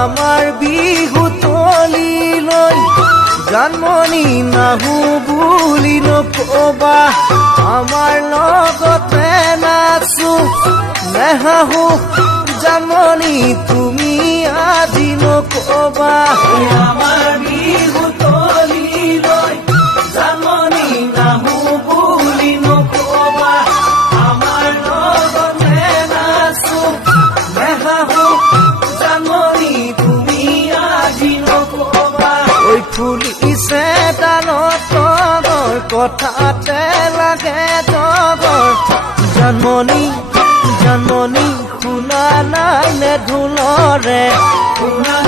আমাৰ বিহু তলিলৈ জানমণি নাহো বুলি নকবা আমাৰ লগতে নাচো নেহাহো জানমণি তুমি আজি নকবা আমাৰ বিহু তলিলৈ জানমণি নাহো বুলি নকবা আমাৰ লগতে নাচো নেহাহো জানমণি তুমি আজি নকবা ঐ ফুলিছে ডালত তগৰ কথাতে লাগে তগৰ জানমণি শুনা নাই নে ঢোলৰে শুনা